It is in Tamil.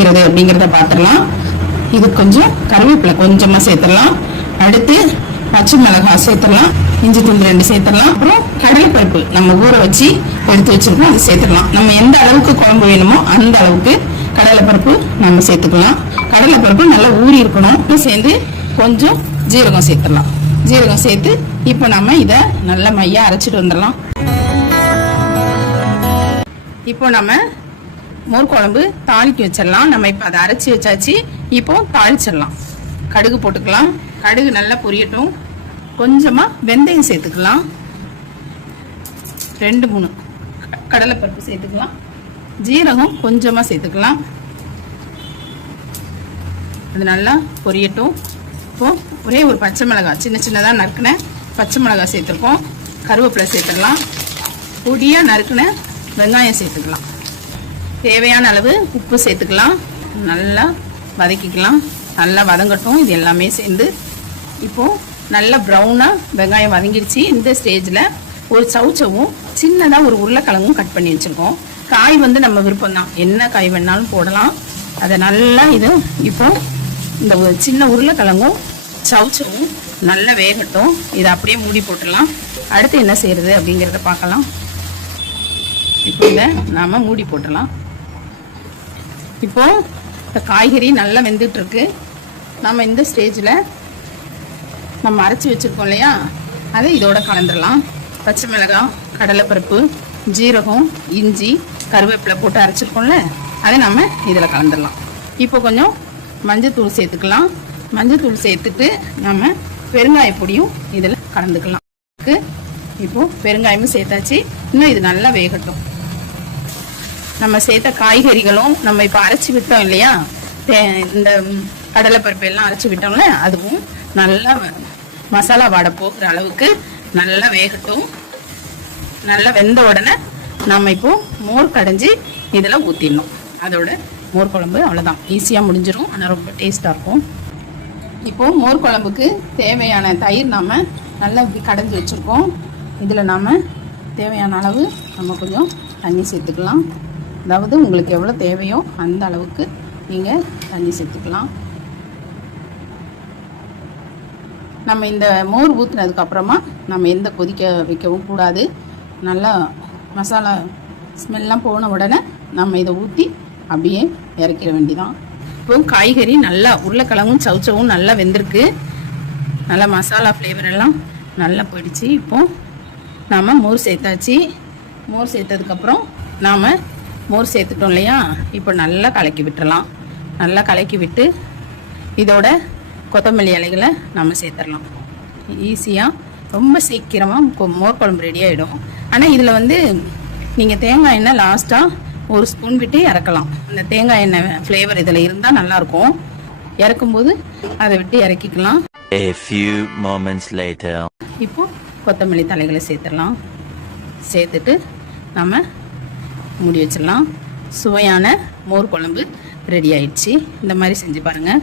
செய்யறது அப்படிங்கிறத பார்த்துடலாம். இது கொஞ்சம் கருவேப்பிலை கொஞ்சமா சேர்த்துடலாம். அடுத்து பச்சை மிளகாய் சேர்த்துடலாம். இஞ்சி துண்டு 2 சேர்த்துடலாம். அப்புறம் கடலைப்பருப்பு நம்ம ஊற வச்சு எடுத்து வச்சிருக்கோம், அது சேர்த்துடலாம். நம்ம எந்த அளவுக்கு குழம்பு வேணுமோ அந்த அளவுக்கு கடலைப்பருப்பு நம்ம சேர்த்துக்கலாம். கடலைப்பருப்பு நல்லா ஊறி இருக்கணும். சேர்ந்து கொஞ்சம் ஜீரகம் சேர்த்துடலாம். ஜீரகம் சேர்த்து இப்போ நம்ம இதை நல்லா மையா அரைச்சிட்டு வந்துடலாம். இப்போ நம்ம மோர் குழம்பு தாளிக்கு வச்சிடலாம். நம்ம இப்போ அதை அரைச்சி வச்சாச்சு. இப்போ தாளிச்சிடலாம். கடுகு போட்டுக்கலாம். கடுகு நல்லா பொரியட்டும். கொஞ்சமா வெந்தயம் சேர்த்துக்கலாம். 2-3 கடலைப்பருப்பு சேர்த்துக்கலாம். ஜீரகம் கொஞ்சமா சேர்த்துக்கலாம். அது நல்லா பொரியட்டும். இப்போ ஒரே ஒரு பச்சை மிளகாய் சின்ன சின்னதாக நறுக்கின பச்சை மிளகாய் சேர்த்துருக்கோம். கருவேப்பிலை சேர்த்துக்கலாம். பொடியாக நறுக்கின வெங்காயம் சேர்த்துக்கலாம். தேவையான அளவு உப்பு சேர்த்துக்கலாம். நல்லா வதக்கிக்கலாம். நல்லா வதங்கட்டும். இது எல்லாமே சேர்ந்து இப்போது நல்லா ப்ரௌனாக வெங்காயம் வதங்கிடுச்சு. இந்த ஸ்டேஜில் ஒரு சவுச்சவும் சின்னதாக ஒரு உருளைக்கிழங்கும் கட் பண்ணி வச்சுருக்கோம். காய் நம்ம விருப்பம் தான், என்ன காய் வேணாலும் போடலாம். அதை நல்லா இது இப்போ இந்த சின்ன உருளைக்கிழங்கும் சவுச்சவும் நல்லா வேகட்டும். இதை அப்படியே மூடி போட்டுடலாம். அடுத்து என்ன செய்யறது அப்படிங்கிறத பார்க்கலாம். இப்போ இதை நாம் மூடி போட்டுடலாம். இப்போ இந்த காய்கறி நல்லா வெந்துட்டு இருக்கு. நம்ம இந்த ஸ்டேஜில் நம்ம அரைச்சி வச்சுருக்கோம் இல்லையா, அதை இதோட கலந்துடலாம். பச்சை மிளகாய், கடலைப்பருப்பு, ஜீரகம், இஞ்சி, கருவேப்பிலை போட்டு அரைச்சிருக்கோம்ல, அதை நம்ம இதில் கலந்துடலாம். இப்போ கொஞ்சம் மஞ்சத்தூள் சேர்த்துக்கலாம். மஞ்சத்தூள் சேர்த்துட்டு நம்ம பெருங்காய பொடியும் இதில் கலந்துக்கலாம். இப்போது பெருங்காயமும் சேர்த்தாச்சு. இன்னும் இது நல்லா வேகட்டும். நம்ம சேர்த்த காய்கறிகளும் நம்ம இப்போ அரைச்சி விட்டோம் இல்லையா, இந்த கடலைப்பருப்பு எல்லாம் அரைச்சி விட்டோம்ல, அதுவும் நல்லா மசாலா வாடை போகிற அளவுக்கு நல்லா வேகட்டும். நல்லா வெந்த உடனே நம்ம இப்போ மோர் கடைஞ்சி இதில் ஊற்றிடணும். அதோட மோர் குழம்பு அவ்வளோதான், ஈஸியாக முடிஞ்சிடும். ஆனால் ரொம்ப டேஸ்ட்டாக இருக்கும். இப்போது மோர் குழம்புக்கு தேவையான தயிர் நாம் நல்லா இப்படி கடைஞ்சி வச்சுருக்கோம். இதில் நாம் தேவையான அளவு நம்ம கொஞ்சம் தண்ணி சேர்த்துக்கலாம். அதாவது உங்களுக்கு எவ்வளோ தேவையோ அந்த அளவுக்கு நீங்கள் தண்ணி சேர்த்துக்கலாம். நம்ம இந்த மோர் ஊற்றுனதுக்கப்புறமா நம்ம எந்த கொதிக்க வைக்கவும் கூடாது. நல்லா மசாலா ஸ்மெல்லாம் போன உடனே நம்ம இதை ஊற்றி அப்படியே இறக்கிற வேண்டிதான். இப்போ காய்கறி நல்லா உருளைக்கிழங்கும் சவுச்சவும் நல்லா வெந்திருக்கு. நல்லா மசாலா ஃப்ளேவர் எல்லாம் நல்லா போயிடுச்சு. இப்போது நாம் மோர் சேர்த்தாச்சு. மோர் சேர்த்ததுக்கப்புறம் நாம் மோர் சேர்த்துட்டோம் இல்லையா, இப்போ நல்லா கலக்கி விட்டுறலாம். நல்லா கலக்கி விட்டு இதோட கொத்தமல்லி இலைகளை நம்ம சேர்த்துடலாம். ஈஸியாக ரொம்ப சீக்கிரமாக மோர் குழம்பு ரெடி ஆகிடும். ஆனால் இதில் நீங்கள் தேங்காய் எண்ணெய் லாஸ்ட்டாக 1 ஸ்பூன் விட்டு இறக்கலாம். அந்த தேங்காய் எண்ணெய் ஃப்ளேவர் இதில் இருந்தால் நல்லாயிருக்கும். இறக்கும்போது அதை விட்டு இறக்கிக்கலாம். A few moments later. இப்போ கொத்தமல்லி தலைகளை சேர்த்துடலாம். சேர்த்துட்டு நம்ம மூடி வச்சிடலாம். சுவையான மோர் குழம்பு ரெடி ஆயிடுச்சு. இந்த மாதிரி செஞ்சு பாருங்கள்.